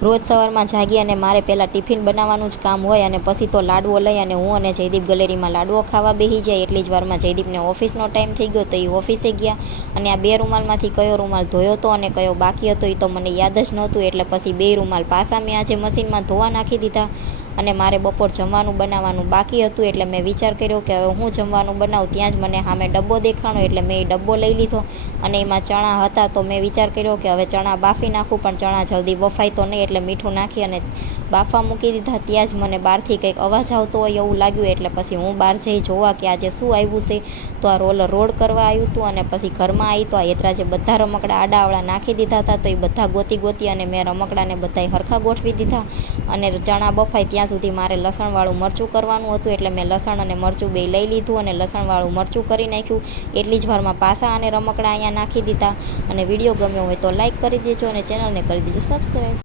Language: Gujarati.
રોજ સવારમાં જાગી અને મારે પહેલાં ટિફિન બનાવવાનું જ કામ હોય અને પછી તો લાડવો લઈ અને હું અને જયદીપ ગલેરીમાં લાડવો ખાવા બેસી જાય. એટલી જ વારમાં જયદીપને ઓફિસનો ટાઈમ થઈ ગયો તો એ ઓફિસે ગયા અને આ 2 રૂમાલમાંથી કયો રૂમાલ ધોયો હતો અને કયો બાકી હતો એ તો મને યાદ જ નહોતું. એટલે પછી 2 રૂમાલ પાછા મેં આજે મશીનમાં ધોવા નાખી દીધા અને મારે બપોર જમવાનું બનાવવાનું બાકી હતું. એટલે મેં વિચાર કર્યો કે હવે હું જમવાનું બનાવું. ત્યાં જ મને સામે ડબ્બો દેખાણો એટલે મેં એ ડબ્બો લઈ લીધો અને એમાં ચણા હતા તો મેં વિચાર કર્યો કે હવે ચણા બાફી નાખું, પણ ચણા જલ્દી બફાય તો નહીં એટલે મીઠું નાખી અને બાફા મૂકી દીધા. ત્યાં જ મને બહારથી કંઈક અવાજ આવતો હોય એવું લાગ્યું એટલે પછી હું બહાર જઈ જોવા કે આજે શું આવ્યું છે. તો આ રોલર રોડ કરવા આવ્યું હતું અને પછી ઘરમાં આવી તો આ હેતરાજે બધા રમકડા આડાવડા નાખી દીધા હતા. તો એ બધા ગોતી અને મેં રમકડાને બધાય હરખા ગોઠવી દીધા અને ચણા બફાય ત્યાં સુધી મારે લસણવાળું મરચું કરવાનું હતું. એટલે મેં લસણ અને મરચું બે લઈ લીધું અને લસણવાળું મરચું કરી નાખ્યું. એટલી જ વારમાં પાસા અને રમકડા અહીંયા નાખી દીધા. અને વિડીયો ગમ્યો હોય તો લાઈક કરી દેજો અને ચેનલને કરી દેજો સબસ્ક્રાઈબ.